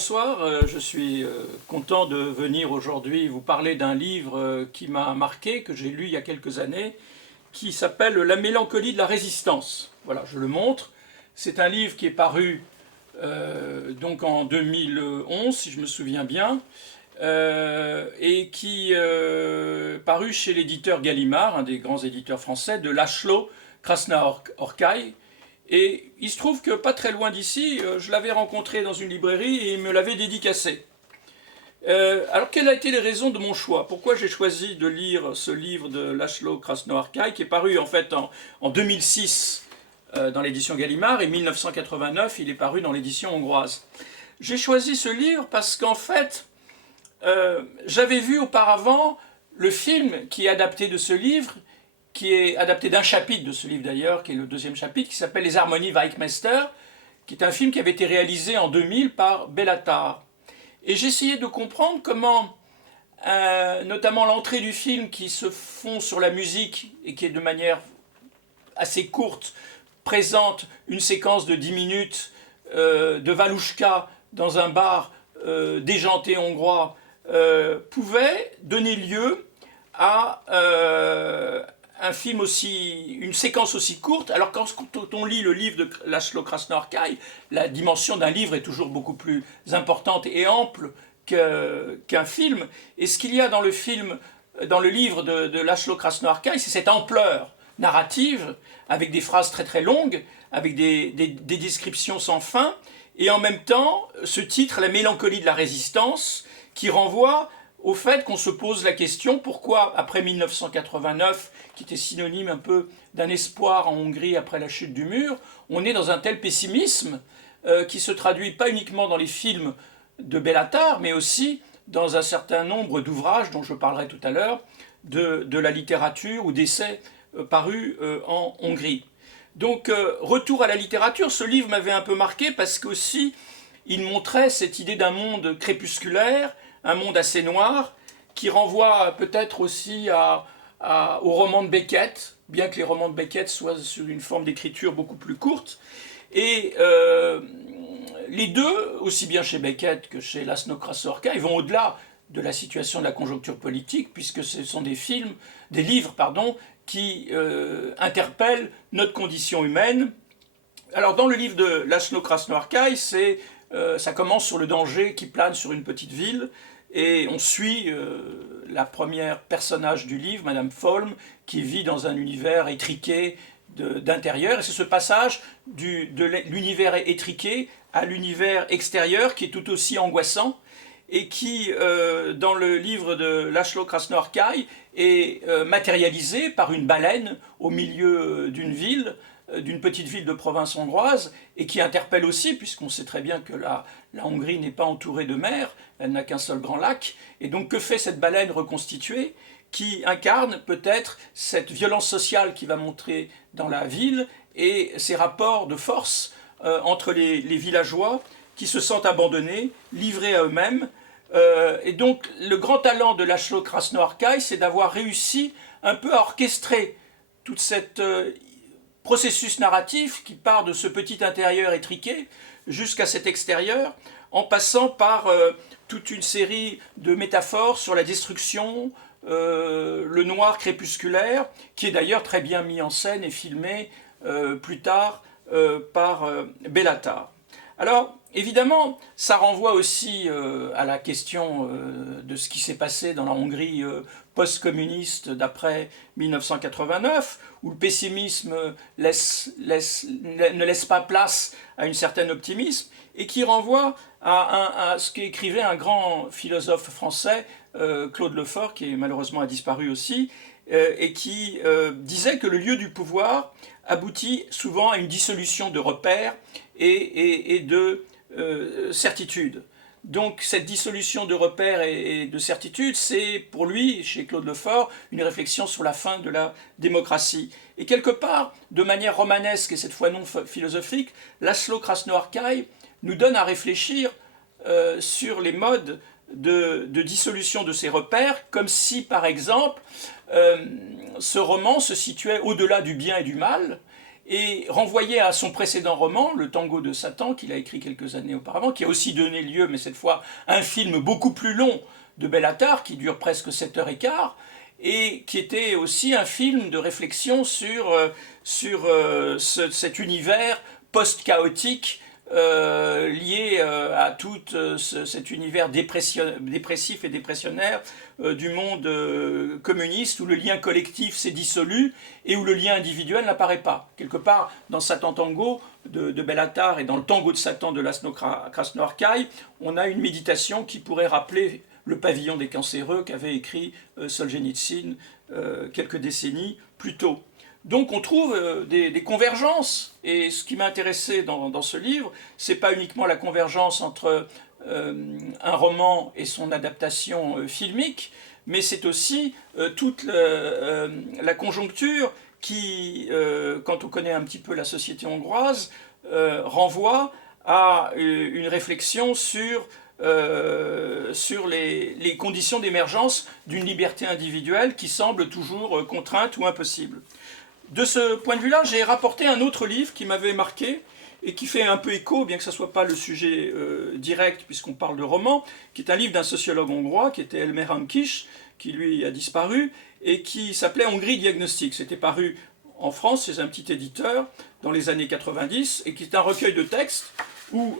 bonsoir. Je suis content de venir aujourd'hui vous parler d'un livre qui m'a marqué, que j'ai lu il y a quelques années, qui s'appelle La mélancolie de la résistance. Voilà, je le montre. C'est un livre qui est paru donc en 2011, si je me souviens bien, et qui est paru chez l'éditeur Gallimard, un des grands éditeurs français, de László Krásna-Horkály. Et il se trouve que pas très loin d'ici, je l'avais rencontré dans une librairie et il me l'avait dédicacé. Alors quelles ont été les raisons de mon choix? Pourquoi j'ai choisi de lire ce livre de László Krásna-Horkály, qui est paru en fait en 2006 dans l'édition Gallimard, et 1989 il est paru dans l'édition hongroise. J'ai choisi ce livre parce qu'en fait, j'avais vu auparavant le film qui est adapté de ce livre, qui est adapté d'un chapitre de ce livre d'ailleurs, qui est le deuxième chapitre, qui s'appelle Les Harmonies Weichmeister, qui est un film qui avait été réalisé en 2000 par Béla Tarr. Et j'essayais de comprendre comment, notamment l'entrée du film qui se fond sur la musique et qui est de manière assez courte, présente une séquence de 10 minutes de Valouchka dans un bar déjanté hongrois, pouvait donner lieu à un film une séquence aussi courte, alors quand on lit le livre de László Krásna-Horkály, la dimension d'un livre est toujours beaucoup plus importante et ample qu'un film. Et ce qu'il y a dans le film, dans le livre de László Krásna-Horkály, c'est cette ampleur narrative, avec des phrases très très longues, avec des descriptions sans fin, et en même temps, ce titre, La mélancolie de la résistance, qui renvoie au fait qu'on se pose la question pourquoi, après 1989, qui était synonyme un peu d'un espoir en Hongrie après la chute du mur, on est dans un tel pessimisme qui se traduit pas uniquement dans les films de Béla Tarr, mais aussi dans un certain nombre d'ouvrages dont je parlerai tout à l'heure, de la littérature ou d'essais parus en Hongrie. Donc, retour à la littérature, ce livre m'avait un peu marqué parce qu'aussi, il montrait cette idée d'un monde crépusculaire, un monde assez noir, qui renvoie peut-être aussi au roman de Beckett, bien que les romans de Beckett soient sur une forme d'écriture beaucoup plus courte. Et les deux, aussi bien chez Beckett que chez László Krásna-Horkály, vont au-delà de la situation de la conjoncture politique, puisque ce sont des livres, qui interpellent notre condition humaine. Alors dans le livre de László Krásna-Horkály, ça commence sur le danger qui plane sur une petite ville, et on suit la première personnage du livre, Madame Folm, qui vit dans un univers étriqué d'intérieur, et c'est ce passage de l'univers étriqué à l'univers extérieur qui est tout aussi angoissant, et qui, dans le livre de László Krásna-Horkály, est matérialisé par une baleine au milieu d'une petite ville de province hongroise, et qui interpelle aussi, puisqu'on sait très bien que la Hongrie n'est pas entourée de mer, elle n'a qu'un seul grand lac, et donc que fait cette baleine reconstituée, qui incarne peut-être cette violence sociale qui va montrer dans la ville, et ces rapports de force entre les villageois qui se sentent abandonnés, livrés à eux-mêmes. Et donc le grand talent de László Krásna-Horkály, c'est d'avoir réussi un peu à orchestrer toute cette processus narratif qui part de ce petit intérieur étriqué jusqu'à cet extérieur, en passant par toute une série de métaphores sur la destruction, le noir crépusculaire, qui est d'ailleurs très bien mis en scène et filmé plus tard par Béla Tarr. Alors, évidemment, ça renvoie aussi à la question de ce qui s'est passé dans la Hongrie post-communiste d'après 1989, où le pessimisme ne laisse pas place à un certain optimisme, et qui renvoie à ce qu'écrivait un grand philosophe français, Claude Lefort, qui malheureusement a disparu aussi, et qui disait que le lieu du pouvoir aboutit souvent à une dissolution de repères et de certitudes. Donc cette dissolution de repères et de certitudes, c'est pour lui, chez Claude Lefort, une réflexion sur la fin de la démocratie. Et quelque part, de manière romanesque et cette fois non philosophique, László Krásna-Horkály nous donne à réfléchir sur les modes de dissolution de ces repères, comme si par exemple ce roman se situait au-delà du bien et du mal, et renvoyait à son précédent roman, Le Tango de Satan, qu'il a écrit quelques années auparavant, qui a aussi donné lieu, mais cette fois, à un film beaucoup plus long de Bellatar, qui dure presque 7h15, et qui était aussi un film de réflexion sur cet univers post-chaotique lié à tout cet univers dépressif et dépressionnaire du monde communiste, où le lien collectif s'est dissolu et où le lien individuel n'apparaît pas. Quelque part, dans Satan Tango de Bellatar et dans le Tango de Satan de Laszlo Krasno-Arkay, on a une méditation qui pourrait rappeler le pavillon des cancéreux qu'avait écrit Solzhenitsyn quelques décennies plus tôt. Donc on trouve des convergences, et ce qui m'a intéressé dans ce livre, c'est pas uniquement la convergence entre un roman et son adaptation filmique, mais c'est aussi toute la conjoncture qui, quand on connaît un petit peu la société hongroise, renvoie à une réflexion sur les conditions d'émergence d'une liberté individuelle qui semble toujours contrainte ou impossible. De ce point de vue-là, j'ai rapporté un autre livre qui m'avait marqué et qui fait un peu écho, bien que ce ne soit pas le sujet direct puisqu'on parle de roman, qui est un livre d'un sociologue hongrois qui était Elmer Hankish, qui lui a disparu, et qui s'appelait Hongrie Diagnostic. C'était paru en France chez un petit éditeur dans les années 90 et qui est un recueil de textes où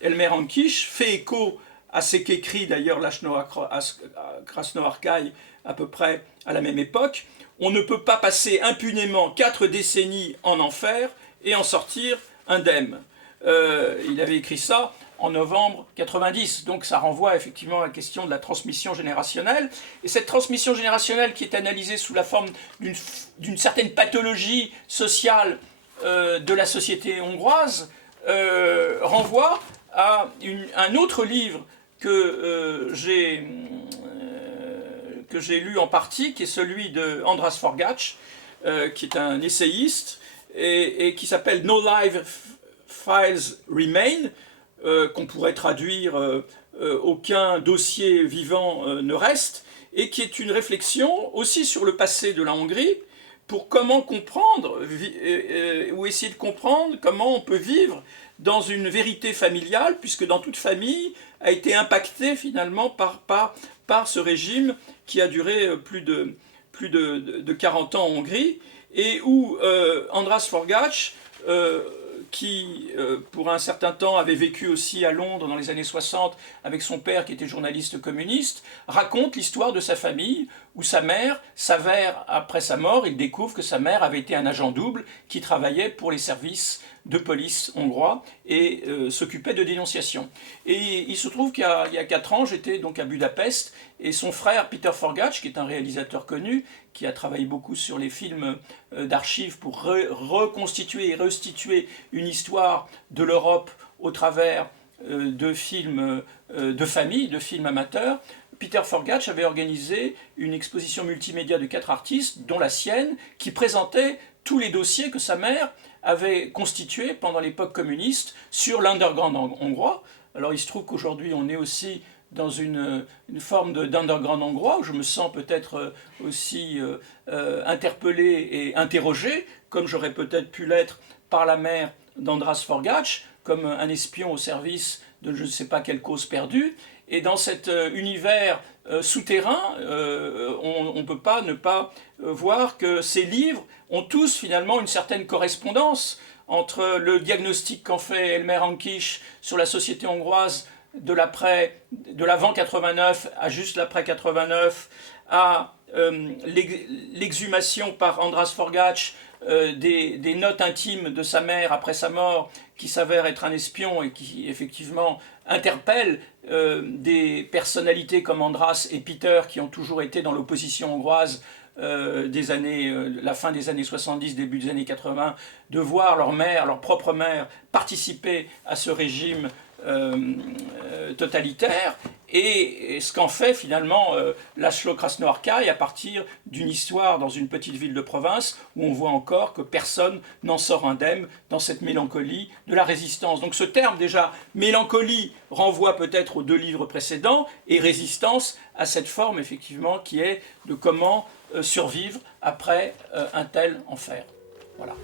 Elmer Hankish fait écho à ce qu'écrit d'ailleurs Laszlo Krasno-Arkay à peu près à la même époque. On ne peut pas passer impunément 4 décennies en enfer et en sortir indemne. Il avait écrit ça en novembre 90, donc ça renvoie effectivement à la question de la transmission générationnelle. Et cette transmission générationnelle qui est analysée sous la forme d'une certaine pathologie sociale de la société hongroise renvoie à un autre livre que j'ai lu en partie, qui est celui de Andras Forgách, qui est un essayiste, et qui s'appelle No Live Files Remain, qu'on pourrait traduire Aucun dossier vivant ne reste, et qui est une réflexion aussi sur le passé de la Hongrie, pour comment comprendre, ou essayer de comprendre comment on peut vivre dans une vérité familiale, puisque dans toute famille a été impactée finalement par ce régime qui a duré plus de 40 ans en Hongrie, et où Andras Forgách, qui pour un certain temps avait vécu aussi à Londres dans les années 60 avec son père qui était journaliste communiste, raconte l'histoire de sa famille où sa mère s'avère, après sa mort, il découvre que sa mère avait été un agent double qui travaillait pour les services de police hongrois et s'occupait de dénonciation. Et il se trouve qu'il y a 4 ans, j'étais donc à Budapest, et son frère Peter Forgách, qui est un réalisateur connu, qui a travaillé beaucoup sur les films d'archives pour reconstituer et restituer une histoire de l'Europe au travers de films de famille, de films amateurs. Peter Forgách avait organisé une exposition multimédia de 4 artistes, dont la sienne, qui présentait tous les dossiers que sa mère avait constitués pendant l'époque communiste sur l'underground hongrois. Alors il se trouve qu'aujourd'hui on est aussi dans une forme d'underground hongrois, où je me sens peut-être aussi interpellé et interrogé, comme j'aurais peut-être pu l'être par la mère d'Andras Forgách, comme un espion au service de je ne sais pas quelle cause perdue. Et dans cet univers souterrain, on ne peut pas ne pas voir que ces livres ont tous finalement une certaine correspondance entre le diagnostic qu'en fait Elmer Hankish sur la société hongroise de l'avant 89 à juste l'après 89, à l'exhumation par Andras Forgách des notes intimes de sa mère après sa mort, qui s'avère être un espion et qui effectivement interpelle des personnalités comme Andras et Peter, qui ont toujours été dans l'opposition hongroise la fin des années 70, début des années 80, de voir leur propre mère, participer à ce régime totalitaire, et ce qu'en fait finalement Laszlo Krasno-Arkay à partir d'une histoire dans une petite ville de province où on voit encore que personne n'en sort indemne dans cette mélancolie de la résistance. Donc ce terme déjà, mélancolie, renvoie peut-être aux 2 livres précédents, et résistance à cette forme effectivement qui est de comment survivre après un tel enfer. Voilà.